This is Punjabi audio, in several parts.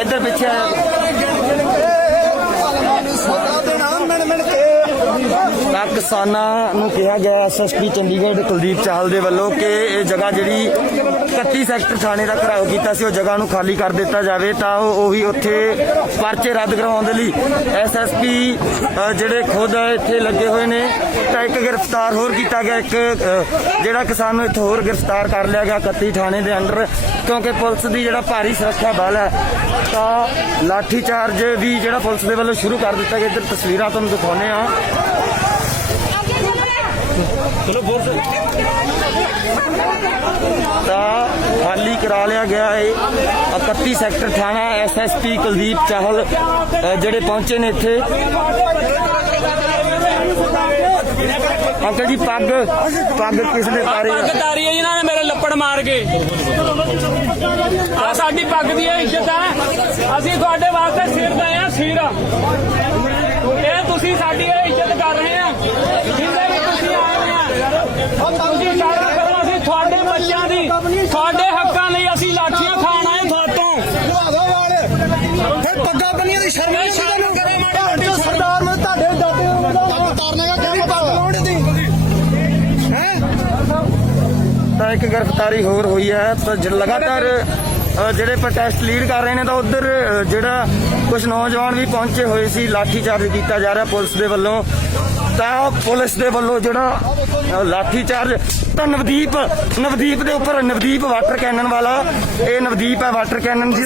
इधर पीछे किसानां नूं कहा गया SSP चंडीगढ़ कुलदीप चाहल दे वल्लों कि ये जगह जिहड़ी 31 सैक्टर थाने का घिराओ कीता सी, उह जगह नूं खाली कर दिता जाए तां ओही उत्थे परचे रद्द करवाउण दे लई SSP जिहड़े खुद इत्थे लगे हुए ने। तां एक गिरफ्तार होर कीता गया, एक जिहड़ा किसान नूं इत्थे होर गिरफ्तार कर लिया गया 31 थाने दे अंडर, क्योंकि पुलिस दी जिहड़ा भारी सुरक्षा बल है तां लाठी चार्ज भी जिहड़ा पुलिस दे वल्लों शुरू कर दिता गया। इधर तस्वीरां तुहानूं दिखाउने आ। खाली करा लिया गया है 31 सैक्टर थाना। SSP कुलदीप चाहल जेडे पहुंचे ने इत्थे। अंकल जी पग किसने तारी तारी है जिन्होंने मेरे लपड़ मार के साडी पग दी इज्जत है। असीं तुहाडे वास्ते सिर दे आ सिर ये तुसीं साडी इज्जत कर रहे हैं जिंदे भी तुसीं आए हैं। तुसीं शर्म करो, असीं तुहाडे बच्चों दी तुहाडे हक्कां लई असीं लाठियां खाण आए तुहाडों। फिर पग्गां बन्नियां दी शर्म करो माड़ी सरदार मैं तुहाडे दाते उतारने का क्या मतलब है? एक गिरफ्तारी होर हुई है। तो लगातार ਜਿਹੜੇ ਪ੍ਰੋਟੈਸਟ ਲੀਡ ਕਰ ਰਹੇ ਨੇ ਤਾਂ ਉਧਰ ਜਿਹੜਾ ਕੁਝ ਨੌਜਵਾਨ ਵੀ ਪਹੁੰਚੇ ਹੋਏ ਸੀ, ਲਾਠੀ ਚਾਰਜ ਕੀਤਾ ਜਾ ਰਿਹਾ ਪੁਲਿਸ ਦੇ ਵੱਲੋਂ। ਤਾਂ ਪੁਲਿਸ ਦੇ ਵੱਲੋਂ ਜਿਹੜਾ ਲਾਠੀ ਚਾਰਜ ਤਾਂ ਨਵਦੀਪ ਦੇ ਉੱਪਰ ਨਵਦੀਪ ਵਾਟਰ ਕੈਨਨ ਵਾਲਾ, ਇਹ ਨਵਦੀਪ ਹੈ ਵਾਟਰ ਕੈਨਨ ਜੀ।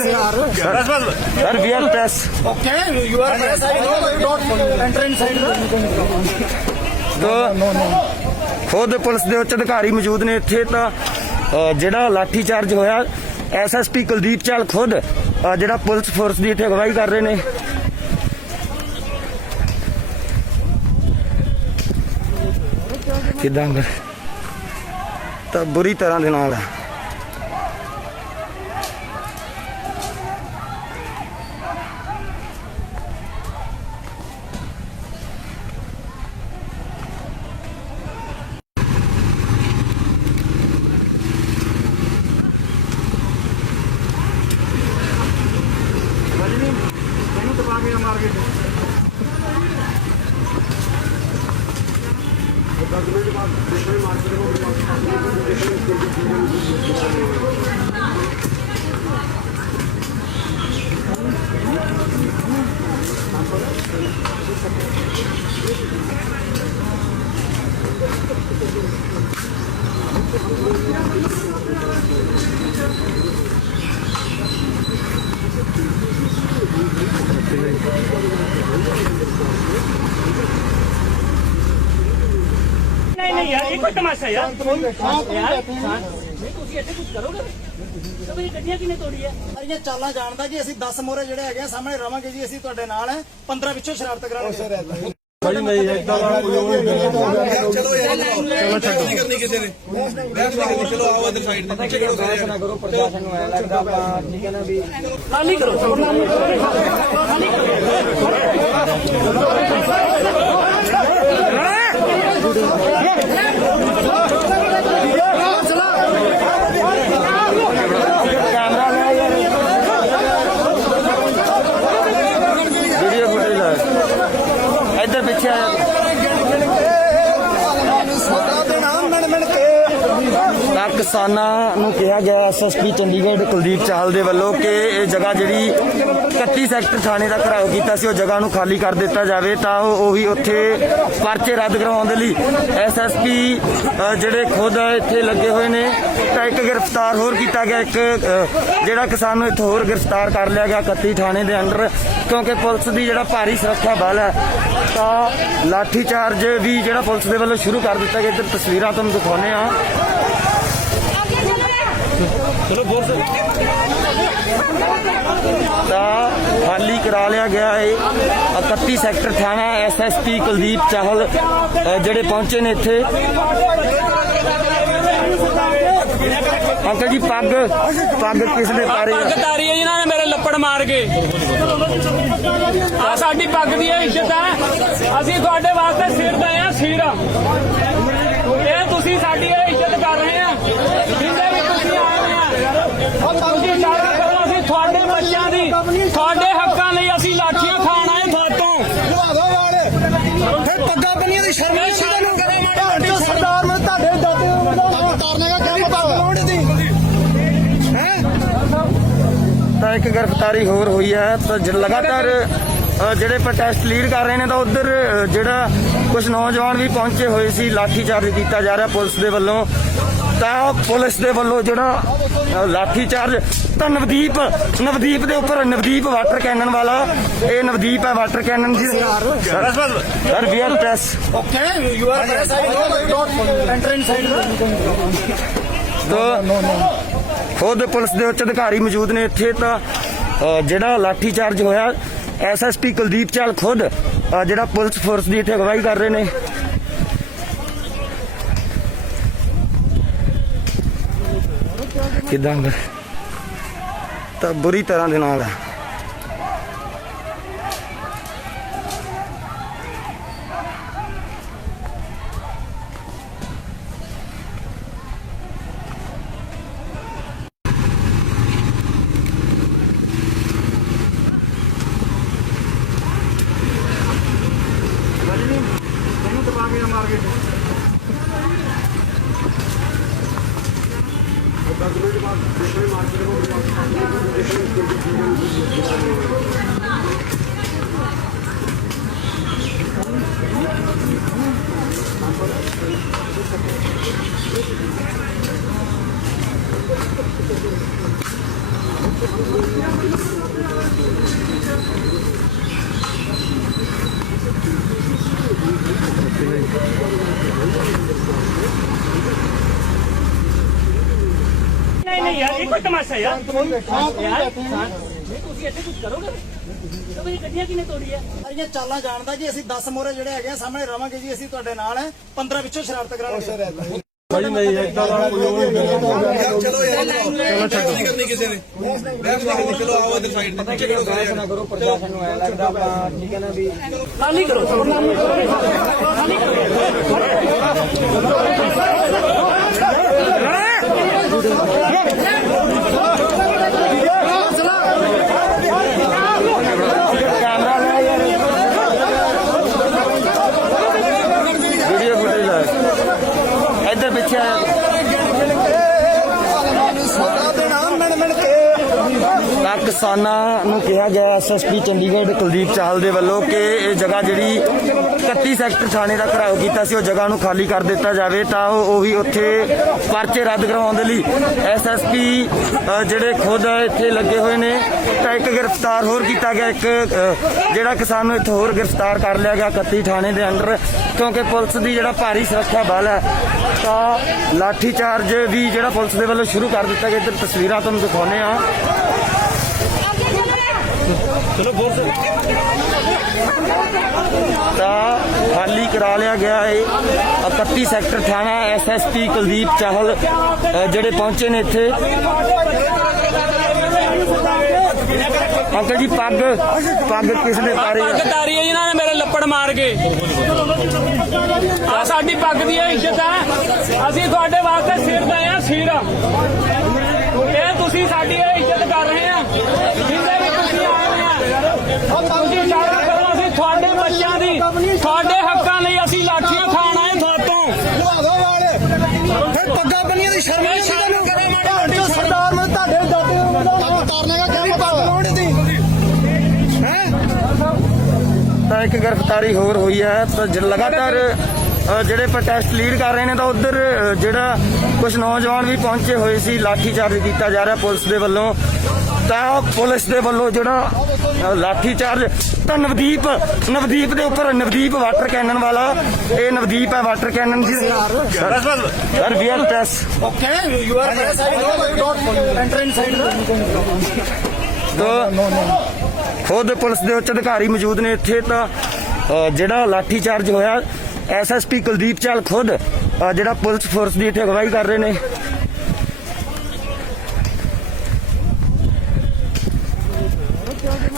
Sir we are press okay you are press I know don't enter inside तो खुद पुलिस के उच्च अधिकारी मौजूद ने इत्थे। तां जिहड़ा लाठी चार्ज होया SSP कुलदीप चाहल खुद जिहड़ा पुलिस फोर्स की इत्थे अगवाई कर रहे ने। किदां तां बुरी तरह दे नाल नहीं यार ये कोई तमाशा यार कुछ करोगे ਗੱਡੀਆਂ ਕਿਨੇ ਤੋੜੀ ਹੈ? ਇਹ ਚਾਲਾਂ ਜਾਣਦਾ ਜੀ। ਅਸੀਂ 10 ਮੋਰੇ ਜਿਹੜੇ ਹੈਗੇ ਸਾਹਮਣੇ ਰਵਾਂਗੇ ਜੀ। ਅਸੀਂ ਤੁਹਾਡੇ ਨਾਲ ਹੈ 15 ਵਿੱਚੋਂ ਸ਼ਰਾਰਤ ਕਰਾਂਗੇ ਭਾਈ। ਨਹੀਂ ਇਦਾਂ ਦਾ ਚਲੋ ਯਾਰ ਚਲੋ ਛੱਡੋ ਨਹੀਂ ਕਰਨੀ ਕਿਸੇ ਨੇ ਬਹਿਸ ਨਹੀਂ ਕਰਨੀ। ਚਲੋ ਆਓ ਇਧਰ ਸਾਈਡ ਤੇ ਬਹਿਸ ਨਾ ਕਰੋ। ਪ੍ਰਸ਼ਾਸਨ ਨੂੰ ਐ ਲੱਗਦਾ ਆਪਾਂ ਠੀਕ ਹੈ ਨਾ ਵੀ ਖਾਲੀ ਕਰੋ इधर पीछे किसानां नूं कहा गया SSP चंडीगढ़ कुलदीप चाहल दे वल्लों कि ये जगह जिहड़ी 31 सैक्टर थाने का घिराओ कीता सी, उह जगह नूं खाली कर दिता जाए तां ओही उत्थे परचे रद्द करवाउण दे लई SSP जिहड़े खुद इत्थे लगे हुए ने। तां एक गिरफ्तार होर कीता गया, एक जिहड़ा किसान नूं इत्थे होर गिरफ्तार कर लिया गया 31 थाने दे अंडर, क्योंकि पुलिस दी जिहड़ा भारी सुरक्षा बल है तां लाठी चार्ज भी जिहड़ा पुलिस दे वल्लों शुरू कर दिता गया। इधर तस्वीरां तुहानूं दिखाउने आ। खाली करा लिया गया है 31 सैक्टर थाना। SSP कुलदीप चाहल जेडे पहुंचे ने इत्थे। अंकल जी पग किसने तारी है जिन्होंने मेरे ਲੱਪੜ ਮਾਰ ਕੇ ਆ ਸਾਡੀ ਪੱਗ ਦੀ ਇਹ ਇੱਜ਼ਤ ਹੈ। ਅਸੀਂ ਤੁਹਾਡੇ ਵਾਸਤੇ ਸਿਰ ਦਏ ਆ ਸਿਰ। ਇਹ ਤੁਸੀਂ ਸਾਡੀ ਇਹ ਇੱਜ਼ਤ ਕਰ ਰਹੇ ਆ ਜਿੰਦੇ ਵੀ ਤੁਸੀਂ ਆਏ ਆ। ਤੁਸੀਂ ਸ਼ਰਮ ਕਰੋ। ਅਸੀਂ ਤੁਹਾਡੇ ਬੱਚਿਆਂ ਦੀ ਤੁਹਾਡੇ ਹੱਕਾਂ ਲਈ ਅਸੀਂ ਲਾਠੀਆਂ ਖਾਣ ਆਏ ਤੁਹਾਤੋਂ। ਫਿਰ ਪੱਗਾਂ ਬੰਨੀਆਂ ਦੀ ਸ਼ਰਮ ਨਹੀਂ ਸੀ ਤੁਹਾਨੂੰ ਕਰੋ ਮਾੜੀ ਮੋਟੀ ਸਰਦਾਰ ਮੈਂ ਤੁਹਾਡੇ ਦਾਦੇ ਉਤਾਰਨੇ ਦਾ ਕਿਆ ਪਤਾ ਲਾਉਣ ਦੀ ਹੈ। ਤਾਂ ਇੱਕ ਗ੍ਰਿਫਤਾਰੀ ਹੋਰ ਹੋਈ ਹੈ। ਤਾਂ ਲਗਾਤਾਰ ਜਿਹੜੇ ਪ੍ਰੋਟੈਸਟ ਲੀਡ ਕਰ ਰਹੇ ਨੇ ਤਾਂ ਉਧਰ ਜਿਹੜਾ ਕੁਝ ਨੌਜਵਾਨ ਵੀ ਪਹੁੰਚੇ ਹੋਏ ਸੀ, ਲਾਠੀ ਚਾਰਜ ਕੀਤਾ ਜਾ ਰਿਹਾ ਪੁਲਿਸ ਦੇ ਵੱਲੋਂ। ਤਾਂ ਪੁਲਿਸ ਦੇ ਵੱਲੋਂ ਜਿਹੜਾ ਲਾਠੀ ਚਾਰਜ ਤਾਂ ਨਵਦੀਪ ਦੇ ਉੱਪਰ ਨਵਦੀਪ ਵਾਟਰ ਕੈਨਨ ਵਾਲਾ, ਇਹ ਨਵਦੀਪ ਹੈ ਵਾਟਰ ਕੈਨਨ ਜੀ। Sir we are press okay you are press I know ਡੋਟ ਐਂਟਰ ਇਨਸਾਈਡ। ਤਾਂ ਖੁਦ ਪੁਲਿਸ ਦੇ ਉੱਚ ਅਧਿਕਾਰੀ ਮੌਜੂਦ ਨੇ ਇੱਥੇ। ਤਾਂ ਜਿਹੜਾ ਲਾਠੀ ਚਾਰਜ ਹੋਇਆ, ਐਸਐਸਪੀ ਕੁਲਦੀਪ ਚਾਲ ਖੁਦ ਜਿਹੜਾ ਪੁਲਿਸ ਫੋਰਸ ਦੀ ਇੱਥੇ ਅਗਵਾਈ ਕਰ ਰਹੇ ਨੇ। ਕਿਦਾਂ ਤਾਂ ਬੁਰੀ ਤਰ੍ਹਾਂ ਦੇ ਨਾਲ नहीं यार ये कोई तमाशा यार। ਸਾਰੀਆਂ ਚਾਲਾਂ ਜਾਣਦਾ ਜੀ। ਅਸੀਂ 10 ਮੋਰੇ ਜਿਹੜੇ ਹੈਗੇ ਆ ਸਾਹਮਣੇ ਰਵਾਂਗੇ ਜੀ। ਅਸੀਂ ਤੁਹਾਡੇ ਨਾਲ ਹੈ 15 ਵਿੱਚੋਂ ਸ਼ਰਾਰਤ ਕਰਾਂਗੇ। ਭਾਈ ਨਹੀਂ ਇਦਾਂ ਦਾ ਕੋਈ ਉਹ ਨਹੀਂ। ਚਲੋ ਯਾਰ ਚਲੋ ਨਹੀਂ ਕਰਨੀ ਕਿਸੇ ਨੇ ਬਹਿਸ ਨਹੀਂ ਕਰਨੀ। ਚਲੋ ਆਓ ਇਧਰ ਸਾਈਡ ਤੇ ਨਾ ਕਰੋ। ਪ੍ਰਸ਼ਾਸਨ ਨੂੰ ਐ ਲੱਗਦਾ ਆਪਾਂ ਠੀਕ ਹੈ ਨਾ ਵੀ नानी करो नानी कैमरा ले यार, वीडियो फुटेज है इधर पीछे ਤਾਂ ਕਿਸਾਨਾਂ ਨੂੰ ਕਿਹਾ ਗਿਆ ਐਸਐਸਪੀ ਚੰਡੀਗੜ੍ਹ ਕੁਲਦੀਪ ਚਾਹਲ ਦੇ ਵੱਲੋਂ ਕਿ ਇਹ ਜਗ੍ਹਾ ਜਿਹੜੀ 31 ਸੈਕਟਰ ਥਾਣੇ ਦਾ ਘਿਰਾਓ ਕੀਤਾ ਸੀ ਉਹ ਜਗ੍ਹਾ ਨੂੰ ਖਾਲੀ ਕਰ ਦਿੱਤਾ ਜਾਵੇ। ਤਾਂ ਉਹ ਵੀ ਉੱਥੇ ਪਰਚੇ ਰੱਦ ਕਰਵਾਉਣ ਦੇ ਲਈ ਐਸਐਸਪੀ ਜਿਹੜੇ ਖੁਦ ਇੱਥੇ ਲੱਗੇ ਹੋਏ ਨੇ। ਤਾਂ ਇੱਕ ਗ੍ਰਿਫਤਾਰ ਹੋਰ ਕੀਤਾ ਗਿਆ, ਇੱਕ ਜਿਹੜਾ ਕਿਸਾਨ ਨੂੰ ਇੱਥੇ ਹੋਰ ਗ੍ਰਿਫਤਾਰ ਕਰ ਲਿਆ ਗਿਆ 31 ਥਾਣੇ ਦੇ ਅੰਡਰ, ਕਿਉਂਕਿ ਪੁਲਿਸ ਦੀ ਜਿਹੜਾ ਭਾਰੀ ਸੁਰੱਖਿਆ ਬਲ ਹੈ। ਤਾਂ ਲਾਠੀ ਚਾਰਜ ਵੀ ਜਿਹੜਾ ਪੁਲਿਸ ਦੇ ਵੱਲੋਂ ਸ਼ੁਰੂ ਕਰ ਦਿੱਤਾ ਗਿਆ। ਇੱਧਰ ਤਸਵੀਰਾਂ ਤੁਹਾਨੂੰ ਦਿਖਾਉਂਦੇ ਆ। ਤਾਂ ਖਾਲੀ ਕਰਾ ਲਿਆ ਗਿਆ ਹੈ 31 ਸੈਕਟਰ ਥਾਣਾ। ਐਸਐਸਪੀ ਕੁਲਦੀਪ ਚਾਹਲ ਜਿਹੜੇ ਪਹੁੰਚੇ ਨੇ ਇੱਥੇ। ਅੰਕਲ ਜੀ ਪੱਗ ਕਿਸ ਨੇ ਤਾਰੀ? पग तारी है जिन्होंने मेरे लपड़ मार के आ साडी पग दी इज्जत है। ਅਸੀਂ ਤੁਹਾਡੇ ਵਾਸਤੇ ਸਿਰ ਦਏ ਆ ਸਿਰ। ਇਹ ਤੁਸੀਂ ਸਾਡੀ ਇਹ ਇੱਜ਼ਤ ਕਰ ਰਹੇ ਆ ਜਿੰਦੇ ਵੀ ਤੁਸੀਂ ਆਏ ਆ। ਤੁਸੀਂ ਸ਼ਰਮ ਕਰੋ। ਅਸੀਂ ਤੁਹਾਡੇ ਬੱਚਿਆਂ ਦੀ ਤੁਹਾਡੇ ਹੱਕਾਂ ਲਈ ਅਸੀਂ ਲਾਠੀਆਂ ਖਾਣ ਆਏ ਤੁਹਾਤੋਂ। ਫਿਰ ਪੱਗਾਂ ਬੰਨੀਆਂ ਦੀ ਸ਼ਰਮ ਨਹੀਂ ਸੀ ਤੁਹਾਨੂੰ ਕਰੋ ਮਾੜੀ ਮੋਟੀ ਸਰਦਾਰ ਮੈਂ ਤੁਹਾਡੇ ਦਾਦੇ ਉਤਾਰਨੇ ਦਾ ਕਿਆ ਪਤਾ ਲਾਉਣ ਦੀ ਹੈ। ਤਾਂ ਇੱਕ ਗ੍ਰਿਫਤਾਰੀ ਹੋਰ ਹੋਈ ਹੈ। ਤਾਂ ਲਗਾਤਾਰ ਜਿਹੜੇ ਪ੍ਰੋਟੈਸਟ ਲੀਡ ਕਰ ਰਹੇ ਨੇ ਤਾਂ ਉਧਰ ਜਿਹੜਾ ਕੁਝ ਨੌਜਵਾਨ ਵੀ ਪਹੁੰਚੇ ਹੋਏ ਸੀ, ਲਾਠੀ ਚਾਰਜ ਕੀਤਾ ਜਾ ਰਿਹਾ ਪੁਲਿਸ ਦੇ ਵੱਲੋਂ। ਤਾਂ ਪੁਲਿਸ ਦੇ ਵੱਲੋਂ ਜਿਹੜਾ ਲਾਠੀ ਚਾਰਜ ਤਾਂ ਨਵਦੀਪ ਦੇ ਉੱਪਰ ਨਵਦੀਪ ਵਾਟਰ ਕੈਨਨ ਵਾਲਾ, ਇਹ ਨਵਦੀਪ ਹੈ ਵਾਟਰ ਕੈਨਨ ਜੀ। Sir we are press okay you are press I know ਡੋਟ ਐਂਟਰ ਇਨਸਾਈਡ। ਤਾਂ ਖੁਦ ਪੁਲਿਸ ਦੇ ਉੱਚ ਅਧਿਕਾਰੀ ਮੌਜੂਦ ਨੇ ਇੱਥੇ। ਤਾਂ ਜਿਹੜਾ ਲਾਠੀ ਚਾਰਜ ਹੋਇਆ, ਐਸਐਸਪੀ ਕੁਲਦੀਪ ਚਾਲ ਖੁਦ ਜਿਹੜਾ ਪੁਲਿਸ ਫੋਰਸ ਦੀ ਇੱਥੇ ਅਗਵਾਈ ਕਰ ਰਹੇ ਨੇ।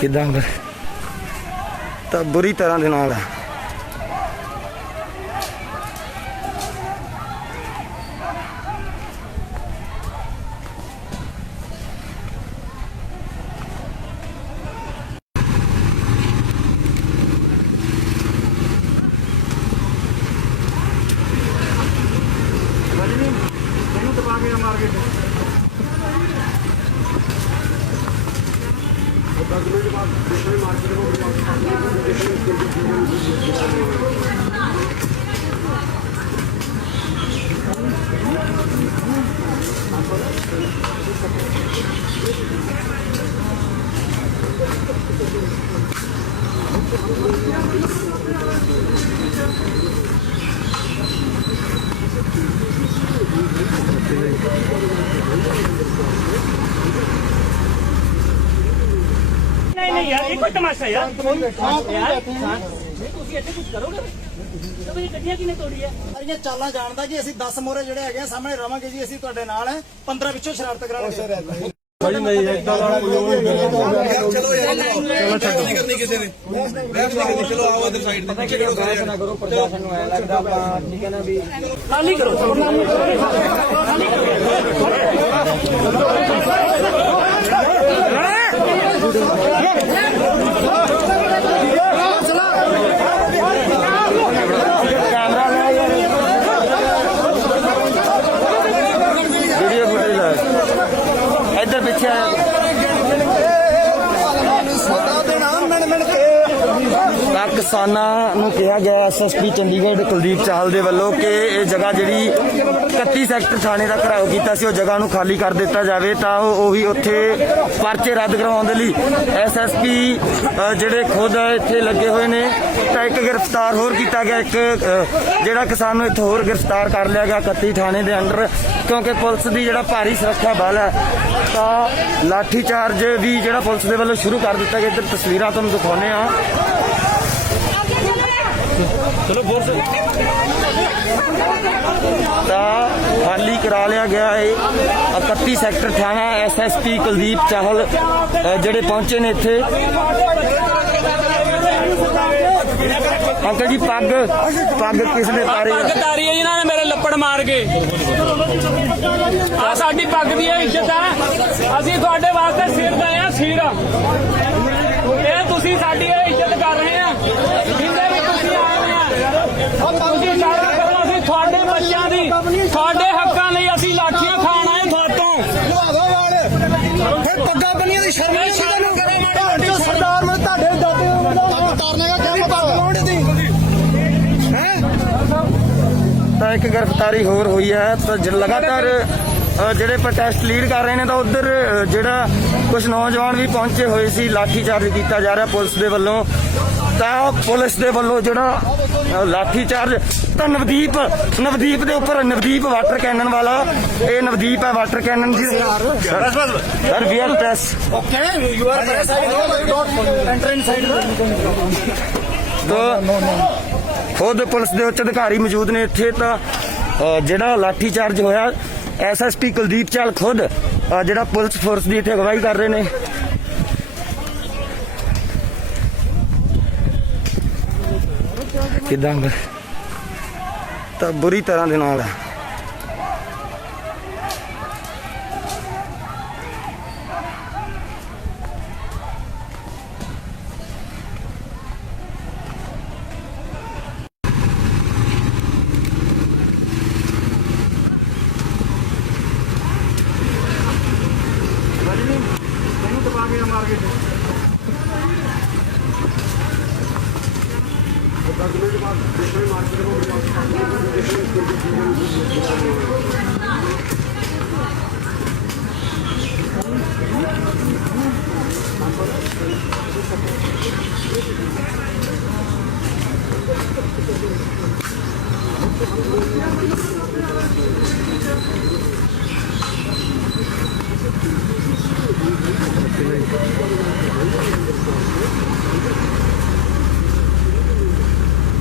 ਕਿਦਾਂ ਤਾਂ ਬੁਰੀ ਤਰ੍ਹਾਂ ਦੇ ਨਾਲ नहीं यार ये कोई तमाशा यार ਤੁਸੀਂ ਇੱਥੇ ਕੁਝ ਕਰੋਗੇ ਤਾਂ ਤੁਸੀਂ ਗੱਡੀਆਂ ਕਿਨੇ ਤੋੜੀ ਹੈ ਸਾਰੀਆਂ ਚਾਲਾਂ ਜਾਣਦਾ ਜੀ ਅਸੀਂ 10 ਮੋਰੇ ਜਿਹੜੇ ਹੈਗੇ ਆ ਸਾਹਮਣੇ ਰਵਾਂਗੇ ਜੀ ਅਸੀਂ ਤੁਹਾਡੇ ਨਾਲ ਹੈ 15 ਵਿੱਚੋਂ ਸ਼ਰਾਰਤ ਕਰਾਂਗੇ ਭਾਈ ਨਹੀਂ ਏਦਾਂ ਦਾ ਕੋਈ ਉਹ ਨਹੀਂ ਚਲੋ ਯਾਰ ਚਲੋ ਨਹੀਂ ਕਰਨੀ ਕਿਸੇ ਨੇ ਬੈਠ ਨਹੀਂ ਕਰਨੀ ਚਲੋ ਆਓ ਇਧਰ ਸਾਈਡ ਤੇ ਪਿੱਛੇ ਕਰੋ ਨਾ ਕਰੋ ਪ੍ਰਸ਼ਾਸਨ ਨੂੰ ਐ ਲੱਗਦਾ ਆਪਾਂ ਠੀਕ ਹੈ ਨਾ ਵੀ ਨਾਲੀ ਕਰੋ ਵੀਡੀਓ ਫੁਟੇਜ ਇੱਧਰ ਪਿੱਛੇ ਤਾਂ ਕਿਸਾਨਾਂ ਨੂੰ ਕਿਹਾ ਗਿਆ ਐਸਐਸਪੀ ਚੰਡੀਗੜ੍ਹ ਕੁਲਦੀਪ ਚਾਹਲ ਦੇ ਵੱਲੋਂ ਕਿ ਇਹ ਜਗ੍ਹਾ ਜਿਹੜੀ 31 ਸੈਕਟਰ ਥਾਣੇ ਦਾ ਘਿਰਾਓ ਕੀਤਾ ਸੀ ਉਹ ਜਗ੍ਹਾ ਨੂੰ ਖਾਲੀ ਕਰ ਦਿੱਤਾ ਜਾਵੇ ਤਾਂ ਉਹੀ ਉੱਥੇ ਪਰਚੇ ਰੱਦ ਕਰਵਾਉਣ ਦੇ ਲਈ ਐਸਐਸਪੀ ਜਿਹੜੇ ਖੁਦ ਇੱਥੇ ਲੱਗੇ ਹੋਏ ਨੇ ਤਾਂ ਇੱਕ ਗ੍ਰਿਫਤਾਰ ਹੋਰ ਕੀਤਾ ਗਿਆ ਇੱਕ ਜਿਹੜਾ ਕਿਸਾਨ ਨੂੰ ਇੱਥੇ ਹੋਰ ਗ੍ਰਿਫਤਾਰ ਕਰ ਲਿਆ ਗਿਆ 31 ਥਾਣੇ ਦੇ ਅੰਡਰ ਕਿਉਂਕਿ ਪੁਲਿਸ ਦੀ ਜਿਹੜਾ ਭਾਰੀ ਸੁਰੱਖਿਆ ਬਲ ਹੈ ਤਾਂ ਲਾਠੀ ਚਾਰਜ ਵੀ ਜਿਹੜਾ ਪੁਲਿਸ ਦੇ ਵੱਲੋਂ ਸ਼ੁਰੂ ਕਰ ਦਿੱਤਾ ਗਿਆ। ਇੱਧਰ ਤਸਵੀਰਾਂ ਤੁਹਾਨੂੰ ਦਿਖਾਉਂਦੇ ਆ ਤਾਂ ਖਾਲੀ ਕਰਾ ਲਿਆ ਗਿਆ ਹੈ 31 ਸੈਕਟਰ ਥਾਣਾ ਐਸਐਸਪੀ ਕੁਲਦੀਪ ਚਾਹਲ ਜਿਹੜੇ ਪਹੁੰਚੇ ਨੇ ਇੱਥੇ। ਅੰਕਲ ਜੀ ਪੱਗ ਕਿਸ ਨੇ ਤਾਰੀ ਪੱਗ ਤਾਰੀ ਹੈ ਇਹਨਾਂ ਨੇ ਮੇਰੇ ਲੱਪੜ ਮਾਰ ਕੇ ਆ ਸਾਡੀ ਪੱਗ ਦੀ ਇਹ ਇੱਜ਼ਤ ਹੈ ਅਸੀਂ ਤੁਹਾਡੇ ਵਾਸਤੇ ਸਿਰ ਦਏ ਆ ਸਿਰ ਇਹ ਤੁਸੀਂ ਸਾਡੀ ਇਹ ਇੱਜ਼ਤ ਕਰ ਰਹੇ ਆ ਜਿੰਦੇ ਵੀ ਤੁਸੀਂ ਆਏ ਆ ਤੁਸੀਂ ਸਾਰਾ ਕਰੋ ਅਸੀਂ ਤੁਹਾਡੇ ਬੱਚਿਆਂ ਦੀ ਤੁਹਾਡੇ ਹੱਕਾਂ ਲਈ ਅਸੀਂ ਲਾਠੀਆਂ ਖਾਣ ਆਏ ਤੁਹਾਤੋਂ ਫਿਰ ਪੱਗਾਂ ਬੰਨੀਆਂ ਦੀ ਸ਼ਰਮ ਨਹੀਂ ਸੀ ਤੈਨੂੰ ਸਰਦਾਰ ਮੈਂ ਤੁਹਾਡੇ ਦਾਦੇ ਪੱਗ ਤਾਰਨੇ ਦਾ ਕਿਹੜੀ ਪੱਗ ਲਾਉਣ ਦੀ ਤਾਂ ਇੱਕ ਗ੍ਰਿਫਤਾਰੀ ਹੋਰ ਹੋਈ ਹੈ ਤਾਂ ਲਗਾਤਾਰ ਜਿਹੜੇ ਪ੍ਰੋਟੈਸਟ ਲੀਡ ਕਰ ਰਹੇ ਨੇ ਤਾਂ ਉਧਰ ਜਿਹੜਾ ਕੁਝ ਨੌਜਵਾਨ ਵੀ ਪਹੁੰਚੇ ਹੋਏ ਸੀ ਲਾਠੀ ਚਾਰਜ ਕੀਤਾ ਜਾ ਰਿਹਾ ਪੁਲਿਸ ਦੇ ਵੱਲੋਂ ਤਾਂ ਪੁਲਿਸ ਦੇ ਵੱਲੋਂ ਜਿਹੜਾ ਲਾਠੀ ਚਾਰਜ ਤਾਂ ਨਵਦੀਪ ਦੇ ਉੱਪਰ ਨਵਦੀਪ ਵਾਟਰ ਕੈਨਨ ਵਾਲਾ ਇਹ ਨਵਦੀਪ ਹੈ ਵਾਟਰ ਕੈਨਨ ਜੀ sir we are press okay you are press I know you don't enter inside ਖੁਦ ਪੁਲਿਸ ਦੇ ਉੱਚ ਅਧਿਕਾਰੀ ਮੌਜੂਦ ਨੇ ਇੱਥੇ ਤਾਂ ਜਿਹੜਾ ਲਾਠੀ ਚਾਰਜ ਹੋਇਆ ਐਸਐਸਪੀ ਕੁਲਦੀਪ ਚਾਹਲ ਖੁਦ ਜਿਹੜਾ ਪੁਲਿਸ ਫੋਰਸ ਦੀ ਇੱਥੇ ਅਗਵਾਈ ਕਰ ਰਹੇ ਨੇ। ਕਿਦਾਂ ਤਾਂ ਬੁਰੀ ਤਰ੍ਹਾਂ ਦੇ ਨਾਲ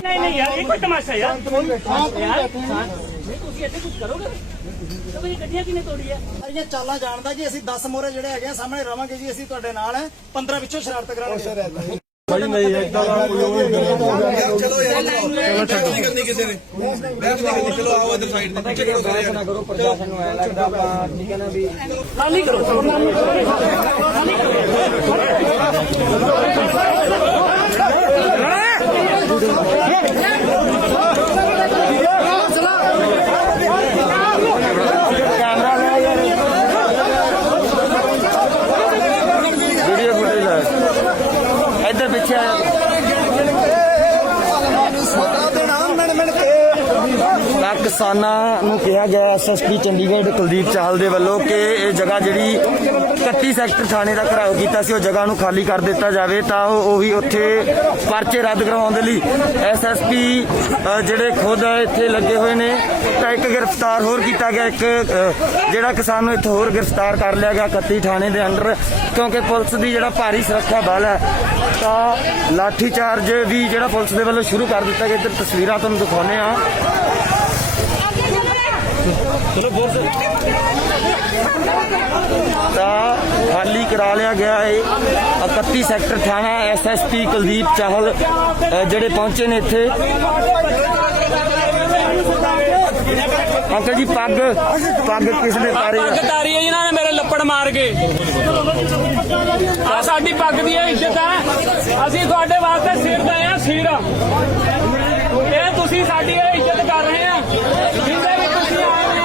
नहीं यार ये कोई तमाशा यार ਨਹੀਂ ਤੁਸੀਂ ਇੱਥੇ ਕੁਝ ਕਰੋਗੇ ਤਾਂ ਵੀ ਗੱਡੀਆਂ ਕਿਨੇ ਤੋੜੀ ਆ ਸਾਰੀਆਂ ਚਾਲਾਂ ਜਾਣਦਾ ਜੀ ਅਸੀਂ 10 ਮੋਰੇ ਜਿਹੜੇ ਹੈਗੇ ਆ ਸਾਹਮਣੇ ਰਵਾਂਗੇ ਜੀ ਅਸੀਂ ਤੁਹਾਡੇ ਨਾਲ ਹੈ 15 ਵਿੱਚੋਂ ਸ਼ਰਾਰਤ ਕਰਾਂਗੇ ਭਾਈ ਨਹੀਂ ਏਦਾਂ ਦਾ ਕੋਈ ਉਹ ਨਹੀਂ ਯਾਰ ਚਲੋ ਬਹਿਸ ਨਹੀਂ ਕਰਨੀ ਕਿਸੇ ਨੇ ਬਹਿਸ ਨਹੀਂ ਕਰਨੀ ਚਲੋ ਆਓ ਇਧਰ ਸਾਈਡ ਤੇ ਚਲੋ ਸਾਰੇ ਨਾ ਕਰੋ ਪ੍ਰਸ਼ਾਸਨ ਨੂੰ ਐ ਲੱਗਦਾ ਆਪਾਂ ਠੀਕ ਹੈ ਨਾ ਵੀ ਨਾਲੀ ਕਰੋ ਕੈਮਰਾ ਲੈ ਯਾਰ ਵੀਡੀਓ ਫੁਟੇਜ ਲੈ ਇੱਧਰ ਪਿੱਛੇ ਆ ਤਾਂ ਕਿਸਾਨਾਂ ਨੂੰ ਕਿਹਾ ਗਿਆ ਐਸਐਸਪੀ ਚੰਡੀਗੜ੍ਹ ਕੁਲਦੀਪ ਚਾਹਲ ਦੇ ਵੱਲੋਂ ਕਿ ਇਹ ਜਗ੍ਹਾ ਜਿਹੜੀ 31 ਸੈਕਟਰ ਥਾਣੇ ਦਾ ਘਿਰਾਓ ਕੀਤਾ ਸੀ ਉਹ ਜਗ੍ਹਾ ਨੂੰ ਖਾਲੀ ਕਰ ਦਿੱਤਾ ਜਾਵੇ ਤਾਂ ਉਹ ਵੀ ਉੱਥੇ ਪਰਚੇ ਰੱਦ ਕਰਵਾਉਣ ਦੇ ਲਈ ਐਸਐਸਪੀ ਜਿਹੜੇ ਖੁਦ ਇੱਥੇ ਲੱਗੇ ਹੋਏ ਨੇ ਤਾਂ ਇੱਕ ਗ੍ਰਿਫਤਾਰ ਹੋਰ ਕੀਤਾ ਗਿਆ ਇੱਕ ਜਿਹੜਾ ਕਿਸਾਨ ਨੂੰ ਇੱਥੇ ਹੋਰ ਗ੍ਰਿਫਤਾਰ ਕਰ ਲਿਆ ਗਿਆ 31 ਥਾਣੇ ਦੇ ਅੰਡਰ ਕਿਉਂਕਿ ਪੁਲਿਸ ਦੀ ਜਿਹੜਾ ਭਾਰੀ ਸੁਰੱਖਿਆ ਬਲ ਹੈ ਤਾਂ ਲਾਠੀ ਚਾਰਜ ਵੀ ਜਿਹੜਾ ਪੁਲਿਸ ਦੇ ਵੱਲੋਂ ਸ਼ੁਰੂ ਕਰ ਦਿੱਤਾ ਗਿਆ। ਇੱਧਰ ਤਸਵੀਰਾਂ ਤੁਹਾਨੂੰ ਦਿਖਾਉਂਦੇ ਆ ਤਾਂ ਖਾਲੀ ਕਰਾ ਲਿਆ ਗਿਆ ਹੈ 31 ਸੈਕਟਰ ਥਾਣਾ ਐਸਐਸਪੀ ਕੁਲਦੀਪ ਚਾਹਲ ਜਿਹੜੇ ਪਹੁੰਚੇ ਨੇ ਇੱਥੇ। ਅੰਕਲ ਜੀ ਪੱਗ ਕਿਸ ਨੇ ਤਾਰੀ ਪੱਗ ਤਾਰੀ ਹੈ ਇਹਨਾਂ ਨੇ ਮੇਰੇ ਲੱਪੜ ਮਾਰ ਕੇ ਆ ਸਾਡੀ ਪੱਗ ਦੀ ਇਹ ਇੱਜ਼ਤ ਹੈ ਅਸੀਂ ਤੁਹਾਡੇ ਵਾਸਤੇ ਸਿਰ ਦਏ ਆ ਸਿਰ ਇਹ ਤੁਸੀਂ ਸਾਡੀ ਇਹ ਇੱਜ਼ਤ ਕਰ ਰਹੇ ਆ ਜਿੰਦੇ ਵੀ ਤੁਸੀਂ ਆਏ ਆ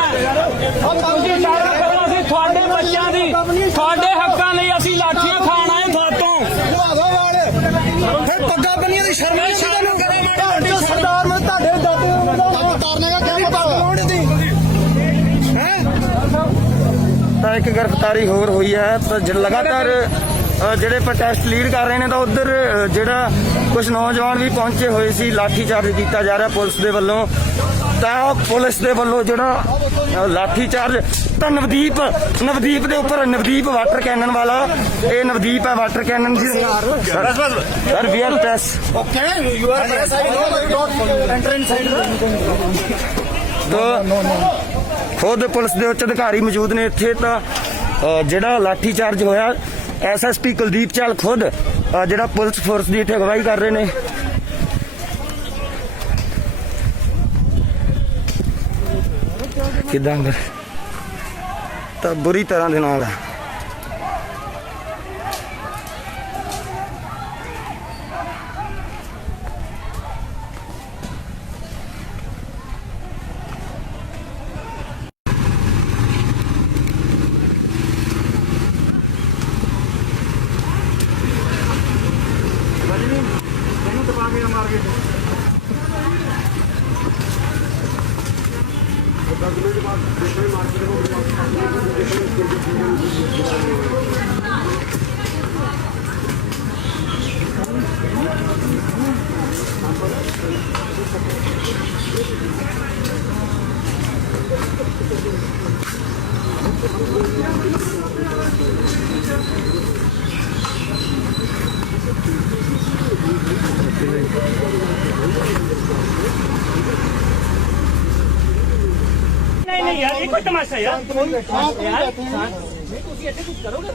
ਤੁਸੀਂ ਸਾਰਾ ਕਰੋ ਅਸੀਂ ਤੁਹਾਡੇ ਬੱਚਿਆਂ ਦੀ ਤੁਹਾਡੇ ਹੱਕਾਂ ਲਈ ਅਸੀਂ ਲਾਠੀਆਂ ਖਾਣ ਆਏ ਤੁਹਾਤੋਂ ਫਿਰ ਪੱਗਾਂ ਬੰਨੀਆਂ ਦੀ ਸ਼ਰਮ ਨਹੀਂ ਸ਼ਰਮ ਕਰੋ ਮਾੜੀ ਮੋਟੀ ਸਰਦਾਰ ਮੈਂ ਤੁਹਾਡੇ ਦਾਦੇ ਉਤਾਰਨੇ ਦਾ ਕਿਆ ਪਤਾ ਲਾਉਣ ਦੀ ਤਾਂ ਇੱਕ ਗ੍ਰਿਫਤਾਰੀ ਹੋਰ ਹੋਈ ਹੈ ਤਾਂ ਲਗਾਤਾਰ ਜਿਹੜੇ ਪ੍ਰੋਟੈਸਟ ਲੀਡ ਕਰ ਰਹੇ ਨੇ ਤਾਂ ਉਧਰ ਜਿਹੜਾ ਕੁਝ ਨੌਜਵਾਨ ਵੀ ਪਹੁੰਚੇ ਹੋਏ ਸੀ ਲਾਠੀ ਚਾਰਜ ਕੀਤਾ ਜਾ ਰਿਹਾ ਪੁਲਿਸ ਦੇ ਵੱਲੋਂ ਤਾਂ ਪੁਲਿਸ ਦੇ ਵੱਲੋਂ ਜਿਹੜਾ ਲਾਠੀ ਚਾਰਜ ਤਾਂ ਨਵਦੀਪ ਦੇ ਉੱਪਰ ਨਵਦੀਪ ਵਾਟਰ ਕੈਨਨ ਵਾਲਾ ਇਹ ਨਵਦੀਪ ਹੈ ਵਾਟਰ ਕੈਨਨ ਜੀ sir we are press okay you are press I know you don't enter inside ਤਾਂ ਖੁਦ ਪੁਲਿਸ ਦੇ ਉੱਚ ਅਧਿਕਾਰੀ ਮੌਜੂਦ ਨੇ ਇੱਥੇ ਤਾਂ ਜਿਹੜਾ ਲਾਠੀ ਚਾਰਜ ਹੋਇਆ ਐਸਐਸਪੀ ਕੁਲਦੀਪ ਚਾਹਲ ਖੁਦ ਜਿਹੜਾ ਪੁਲਿਸ ਫੋਰਸ ਦੀ ਇੱਥੇ ਅਗਵਾਈ ਕਰ ਰਹੇ ਨੇ। ਕਿਦਾਂ ਤਾਂ ਬੁਰੀ ਤਰ੍ਹਾਂ ਦੇ ਨਾਲ ਨਹੀਂ ਯਾਰ ਇਹ ਕੋਈ ਤਮਾਸ਼ਾ ਯਾਰ ਤੁਸੀਂ ਇੱਥੇ ਕੁਝ ਕਰੋਗੇ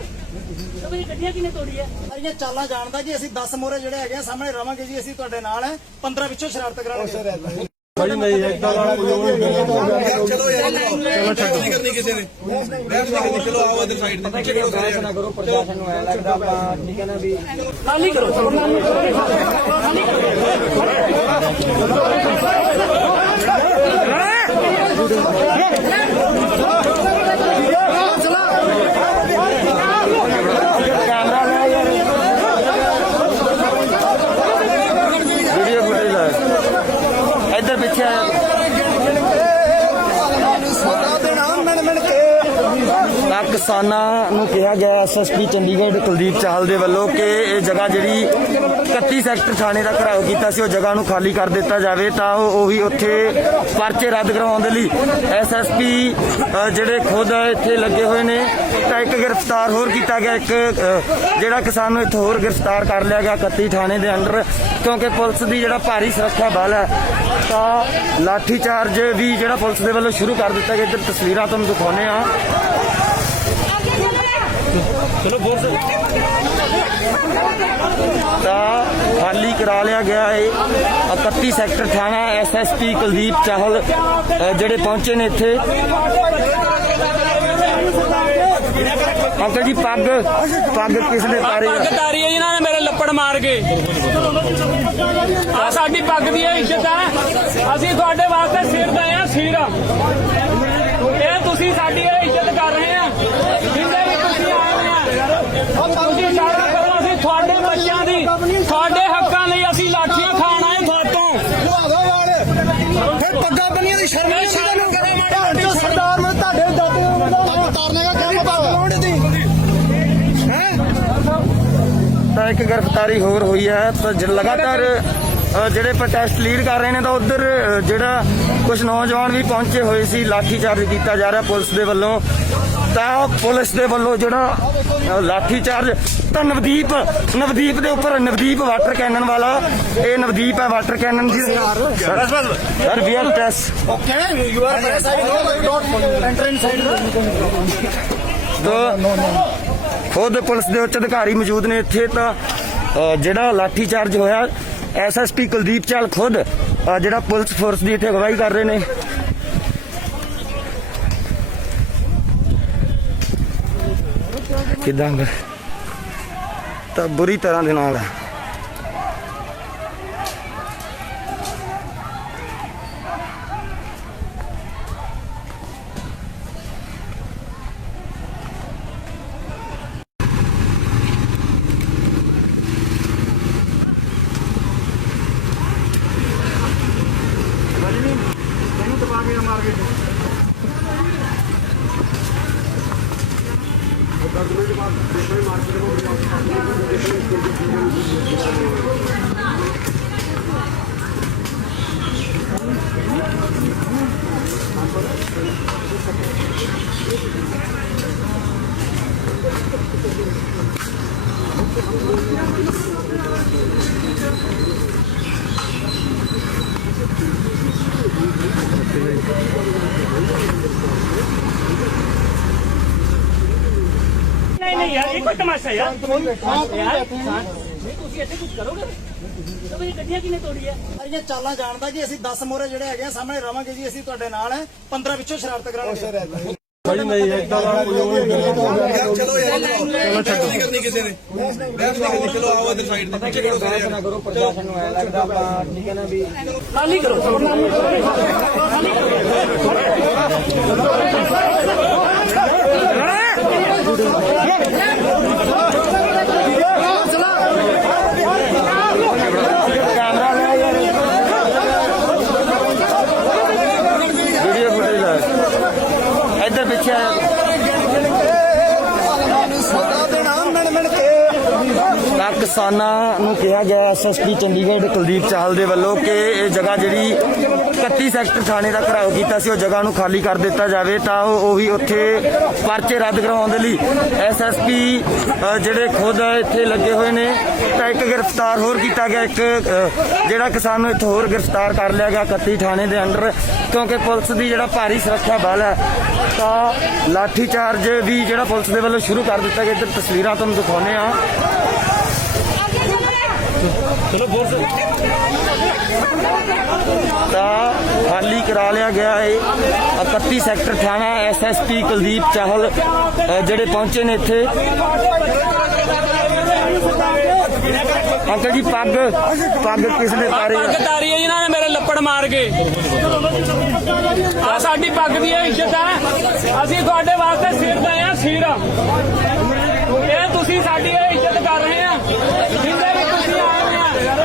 ਤਾਂ ਵੀ ਗੱਡੀਆਂ ਕਿਨੇ ਤੋੜੀ ਆ ਸਾਰੀਆਂ ਚਾਲਾਂ ਜਾਣਦਾ ਜੀ ਅਸੀਂ 10 ਮੋਰੇ ਜਿਹੜੇ ਹੈਗੇ ਆ ਸਾਹਮਣੇ ਰਵਾਂਗੇ ਜੀ ਅਸੀਂ ਤੁਹਾਡੇ ਨਾਲ ਹੈ 15 ਵਿੱਚੋਂ ਸ਼ਰਾਰਤ ਕਰਾਂਗੇ ਭਾਈ ਨਹੀਂ ਏਦਾਂ ਦਾ ਕੋਈ ਉਹ ਨਹੀਂ ਚਲੋ ਬਹਿਸ ਨਹੀਂ ਕਰਨੀ ਕਿਸੇ ਨੇ ਬਹਿਸ ਨਹੀਂ ਕਰਨੀ ਚਲੋ ਆਓ ਇਧਰ ਸਾਈਡ ਤੇ ਚਲੋ ਸਾਰੇ ਨਾ ਕਰੋ ਪ੍ਰਸ਼ਾਸਨ ਨੂੰ ਐ ਲੱਗਦਾ ਆਪਾਂ ਠੀਕ ਹੈ ਨਾ ਵੀ ਨਾਲੀ ਕਰੋ ਕੈਮਰਾ ਲੈ ਯਾਰ ਵੀਡੀਓ ਫੁਟੇਜ ਲੈ ਇੱਧਰ ਪਿੱਛੇ ਆ ਤਾਂ ਕਿਸਾਨਾਂ ਨੂੰ ਕਿਹਾ ਗਿਆ ਐਸਐਸਪੀ ਚੰਡੀਗੜ੍ਹ ਕੁਲਦੀਪ ਚਾਹਲ ਦੇ ਵੱਲੋਂ ਕਿ ਇਹ ਜਗ੍ਹਾ ਜਿਹੜੀ 31 ਸੈਕਟਰ ਥਾਣੇ ਦਾ ਘਿਰਾਓ ਕੀਤਾ ਸੀ ਉਹ ਜਗ੍ਹਾ ਨੂੰ ਖਾਲੀ ਕਰ ਦਿੱਤਾ ਜਾਵੇ ਤਾਂ ਉਹ ਵੀ ਉੱਥੇ ਪਰਚੇ ਰੱਦ ਕਰਵਾਉਣ ਦੇ ਲਈ ਐਸਐਸਪੀ ਜਿਹੜੇ ਖੁਦ ਇੱਥੇ ਲੱਗੇ ਹੋਏ ਨੇ ਤਾਂ ਇੱਕ ਗ੍ਰਿਫਤਾਰ ਹੋਰ ਕੀਤਾ ਗਿਆ ਇੱਕ ਜਿਹੜਾ ਕਿਸਾਨ ਨੂੰ ਇੱਥੇ ਹੋਰ ਗ੍ਰਿਫਤਾਰ ਕਰ ਲਿਆ ਗਿਆ 31 ਥਾਣੇ ਦੇ ਅੰਡਰ ਕਿਉਂਕਿ ਪੁਲਿਸ ਦੀ ਜਿਹੜਾ ਭਾਰੀ ਸੁਰੱਖਿਆ ਬਲ ਹੈ ਤਾਂ ਲਾਠੀ ਚਾਰਜ ਵੀ ਜਿਹੜਾ ਪੁਲਿਸ ਦੇ ਵੱਲੋਂ ਸ਼ੁਰੂ ਕਰ ਦਿੱਤਾ ਗਿਆ। ਇੱਧਰ ਤਸਵੀਰਾਂ ਤੁਹਾਨੂੰ ਦਿਖਾਉਂਦੇ ਆ। ਤਾਂ ਖਾਲੀ ਕਰਾ ਲਿਆ ਗਿਆ ਹੈ 31 ਸੈਕਟਰ ਥਾਣਾ। ਐਸਐਸਪੀ ਕੁਲਦੀਪ ਚਾਹਲ ਜਿਹੜੇ ਪਹੁੰਚੇ ਨੇ ਇੱਥੇ। ਅੰਕਲ ਜੀ ਪੱਗ ਕਿਸ ਨੇ ਤਾਰੀ ਪੱਗ ਤਾਰੀ ਹੈ ਇਹਨਾਂ ਨੇ ਮੇਰੇ ਲੱਪੜ ਮਾਰ ਕੇ। ਆ ਸਾਡੀ ਪੱਗ ਦੀ ਇਹ ਇੱਜ਼ਤ ਹੈ। ਅਸੀਂ ਤੁਹਾਡੇ ਵਾਸਤੇ ਸਿਰ ਦਏ ਆ ਸਿਰ। ਇਹ ਤੁਸੀਂ ਸਾਡੀ ਇਹ ਇੱਜ਼ਤ ਕਰ ਰਹੇ ਆ ਜਿੰਦੇ ਵੀ ਤੁਸੀਂ ਆਏ ਆ। ਤੁਸੀਂ ਸਾਰਾ ਕਰੋ। ਅਸੀਂ ਤੁਹਾਡੇ ਬੱਚਿਆਂ ਦੀ ਤੁਹਾਡੇ ਹੱਕਾਂ ਲਈ ਅਸੀਂ ਲਾਠੀਆਂ ਖਾਣ ਆਏ ਤੁਹਾਤੋਂ। ਫਿਰ ਪੱਗਾਂ ਬੰਨੀਆਂ ਦੀ ਸ਼ਰਮ ਨਹੀਂ ਸ਼ਰਮ ਕਰੋ ਮਾੜੀ ਮੋਟੀ। ਸਰਦਾਰ ਮੈਂ ਤੁਹਾਡੇ ਦਾਦੇ ਤਾਰਨੇ ਦਾ ਕੰਮ ਪੱਗ ਲਾਉਣ ਦੀ ਤਾਂ ਇੱਕ ਗ੍ਰਿਫਤਾਰੀ ਹੋਰ ਹੋਈ ਹੈ। ਤਾਂ ਲਗਾਤਾਰ ਜਿਹੜੇ ਪ੍ਰੋਟੈਸਟ ਲੀਡ ਕਰ ਰਹੇ ਨੇ ਤਾਂ ਉਧਰ ਜਿਹੜਾ ਕੁਝ ਨੌਜਵਾਨ ਵੀ ਪਹੁੰਚੇ ਹੋਏ ਸੀ। ਲਾਠੀ ਚਾਰਜ ਕੀਤਾ ਜਾ ਰਿਹਾ ਪੁਲਿਸ ਦੇ ਵੱਲੋਂ। ਤਾਂ ਪੁਲਿਸ ਦੇ ਵੱਲੋਂ ਜਿਹੜਾ ਲਾਠੀ ਚਾਰਜ ਤਾਂ ਨਵਦੀਪ ਦੇ ਉੱਪਰ ਨਵਦੀਪ ਵਾਟਰ ਕੈਨਨ ਵਾਲਾ। ਇਹ ਨਵਦੀਪ ਹੈ ਵਾਟਰ ਕੈਨਨ ਦੀ sir we are test okay you are press I know don't enter inside ਖੁਦ ਪੁਲਿਸ ਦੇ ਉੱਚ ਅਧਿਕਾਰੀ ਮੌਜੂਦ ਨੇ ਇੱਥੇ। ਤਾਂ ਜਿਹੜਾ ਲਾਠੀ ਚਾਰਜ ਹੋਇਆ ਐਸਐਸਪੀ ਕੁਲਦੀਪ ਚਾਹਲ ਖੁਦ ਜਿਹੜਾ ਪੁਲਿਸ ਫੋਰਸ ਦੀ ਇੱਥੇ ਅਗਵਾਈ ਕਰ ਰਹੇ ਨੇ। ਕਿਦਾਂ ਤਾਂ ਬੁਰੀ ਤਰ੍ਹਾਂ ਦੇ ਨਾਲ ਹੈ। नहीं यार ये कोई तमाशा यार। ਤੁਸੀਂ ਇੱਥੇ ਕੁਝ ਕਰੋਗੇ ਤਾਂ ਵੀ ਗੱਡੀਆਂ ਕਿਨੇ ਤੋੜੀ ਹੈ। ਇਹ ਚਾਲਾਂ ਜਾਣਦਾ ਜੀ ਅਸੀਂ 10 ਮੋਰੇ ਜਿਹੜੇ ਹੈਗੇ ਆ ਸਾਹਮਣੇ ਰਵਾਂਗੇ ਜੀ। ਅਸੀਂ ਤੁਹਾਡੇ ਨਾਲ ਹੈ 15 ਵਿੱਚੋਂ ਸ਼ਰਾਰਤ ਕਰਾਂਗੇ। ਭਾਈ ਨਹੀਂ ਏਦਾਂ ਦਾ ਕੋਈ ਉਹ ਨਹੀਂ ਕਰਨਾ। ਚਲੋ ਯਾਰ ਚਲੋ ਨਹੀਂ ਕਰਨੀ ਕਿਸੇ ਨੇ ਬਹਿਸ ਨਹੀਂ ਕਰਨੀ। ਚਲੋ ਆਓ ਇਧਰ ਸਾਈਡ ਤੇ ਪਿੱਛੇ ਕਰੋ ਸਾਰੇ ਨਾ ਕਰੋ। ਪ੍ਰਸ਼ਾਸਨ ਨੂੰ ਐ ਲੱਗਦਾ ਆਪਾਂ ਠੀਕ ਹੈ ਨਾ ਵੀ खाली करो। ਕੈਮਰਾ ਲੈ ਯਾਰ ਵੀਡੀਓ ਫੁਟੇਜ ਲੈ ਇੱਧਰ ਪਿੱਛੇ ਆ। ਤਾਂ ਕਿਸਾਨਾਂ ਨੂੰ ਕਿਹਾ ਗਿਆ ਐਸਐਸਪੀ ਚੰਡੀਗੜ੍ਹ ਕੁਲਦੀਪ ਚਾਹਲ ਦੇ ਵੱਲੋਂ ਕਿ ਇਹ ਜਗ੍ਹਾ ਜਿਹੜੀ 31 ਸੈਕਟਰ ਥਾਣੇ ਦਾ ਘਿਰਾਓ ਕੀਤਾ ਸੀ ਉਹ ਜਗ੍ਹਾ ਨੂੰ ਖਾਲੀ ਕਰ ਦਿੱਤਾ ਜਾਵੇ। ਤਾਂ ਉਹ ਵੀ ਉੱਥੇ ਪਰਚੇ ਰੱਦ ਕਰਵਾਉਣ ਦੇ ਲਈ ਐਸਐਸਪੀ ਜਿਹੜੇ ਖੁਦ ਇੱਥੇ ਲੱਗੇ ਹੋਏ ਨੇ। ਤਾਂ ਇੱਕ ਗ੍ਰਿਫਤਾਰ ਹੋਰ ਕੀਤਾ ਗਿਆ। ਇੱਕ ਜਿਹੜਾ ਕਿਸਾਨ ਨੂੰ ਇੱਥੇ ਹੋਰ ਗ੍ਰਿਫਤਾਰ ਕਰ ਲਿਆ ਗਿਆ 31 ਥਾਣੇ ਦੇ ਅੰਡਰ ਕਿਉਂਕਿ ਪੁਲਿਸ ਦੀ ਜਿਹੜਾ ਭਾਰੀ ਸੁਰੱਖਿਆ ਬਲ ਹੈ। ਤਾਂ ਲਾਠੀ ਚਾਰਜ ਵੀ ਜਿਹੜਾ ਪੁਲਿਸ ਦੇ ਵੱਲੋਂ ਸ਼ੁਰੂ ਕਰ ਦਿੱਤਾ ਗਿਆ। ਇੱਧਰ ਤਸਵੀਰਾਂ ਤੁਹਾਨੂੰ ਦਿਖਾਉਂਦੇ ਆ। ਤਾਂ ਖਾਲੀ ਕਰਾ ਲਿਆ ਗਿਆ ਹੈ 31 ਸੈਕਟਰ ਥਾਣਾ। ਐਸਐਸਪੀ ਕੁਲਦੀਪ ਚਾਹਲ ਜਿਹੜੇ ਪਹੁੰਚੇ ਨੇ ਇੱਥੇ। ਅੰਕਲ ਜੀ ਪੱਗ ਕਿਸ ਨੇ ਤਾਰੀ ਪੱਗ ਤਾਰੀ ਹੈ ਇਹਨਾਂ ਨੇ ਮੇਰੇ ਲੱਪੜ ਮਾਰ ਕੇ। ਆ ਸਾਡੀ ਪੱਗ ਦੀ ਇਹ ਇੱਜ਼ਤ ਹੈ। ਅਸੀਂ ਤੁਹਾਡੇ ਵਾਸਤੇ ਸਿਰ ਦਏ ਆ ਸਿਰ। ਇਹ ਤੁਸੀਂ ਸਾਡੀ ਇਹ ਇੱਜ਼ਤ ਕਰ ਰਹੇ ਆ ਜਿੰਦੇ ਵੀ ਤੁਸੀਂ ਆਏ ਆ।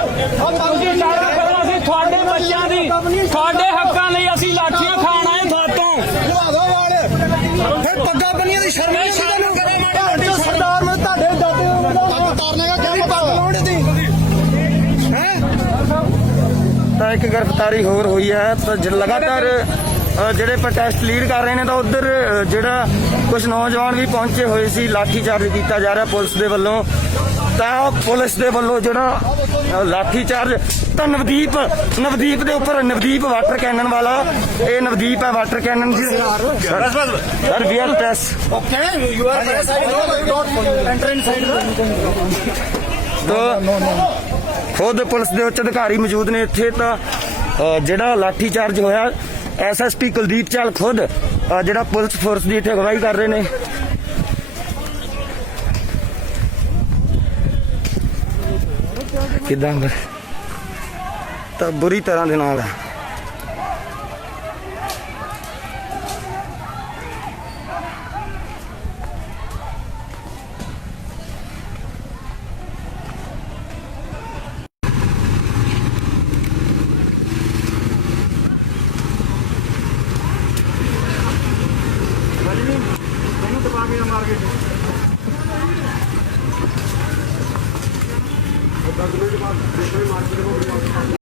ਤੁਸੀਂ ਸਾਰਾ ਕਰੋ। ਅਸੀਂ ਤੁਹਾਡੇ ਬੱਚਿਆਂ ਦੀ ਤੁਹਾਡੇ ਹੱਕਾਂ ਲਈ ਅਸੀਂ ਲਾਠੀਆਂ ਖਾਣ ਆਏ ਤੁਹਾਤੋਂ। ਫਿਰ ਪੱਗਾਂ ਬੰਨੀਆਂ ਦੀ ਸ਼ਰਮ ਨਹੀਂ ਸ਼ਰਮ ਕਰੋ ਮਾੜੀ ਮੋਟੀ। ਸਰਦਾਰ ਮੈਂ ਤੁਹਾਡੇ ਦਾਦੇ ਤਾਰਨੇ ਦਾ ਕੰਮ ਪੱਗ ਲਾਉਣ ਦੀ ਤਾਂ ਇੱਕ ਗ੍ਰਿਫਤਾਰੀ ਹੋਰ ਹੋਈ ਹੈ। ਤਾਂ ਲਗਾਤਾਰ ਜਿਹੜੇ ਪ੍ਰੋਟੈਸਟ ਲੀਡ ਕਰ ਰਹੇ ਨੇ ਤਾਂ ਉਧਰ ਜਿਹੜਾ ਕੁਝ ਨੌਜਵਾਨ ਵੀ ਪਹੁੰਚੇ ਹੋਏ ਸੀ। ਲਾਠੀ ਚਾਰਜ ਕੀਤਾ ਜਾ ਰਿਹਾ ਪੁਲਿਸ ਦੇ ਵੱਲੋਂ। ਤਾਂ ਪੁਲਿਸ ਦੇ ਵੱਲੋਂ ਜਿਹੜਾ ਲਾਠੀ ਚਾਰਜ ਤਾਂ ਨਵਦੀਪ ਦੇ ਉੱਪਰ ਨਵਦੀਪ ਵਾਟਰ ਕੈਨਨ ਵਾਲਾ, ਇਹ ਨਵਦੀਪ ਹੈ ਵਾਟਰ ਕੈਨਨ ਜੀ। ਸਰ ਵੀ ਆਰ ਪ੍ਰੈਸ ਖੁਦ ਪੁਲਿਸ ਦੇ ਉੱਚ ਅਧਿਕਾਰੀ ਮੌਜੂਦ ਨੇ ਇੱਥੇ। ਤਾਂ ਜਿਹੜਾ ਲਾਠੀ ਚਾਰਜ ਹੋਇਆ ਐਸਐਸਪੀ ਕੁਲਦੀਪ ਚਾਲ ਖੁਦ ਜਿਹੜਾ ਪੁਲਿਸ ਫੋਰਸ ਦੀ ਇੱਥੇ ਅਗਵਾਈ ਕਰ ਰਹੇ ਨੇ। ਕਿਦਾਂ ਤਾਂ ਬੁਰੀ ਤਰ੍ਹਾਂ ਦੇ ਨਾਲ ਹੈ। दस मिनट बाद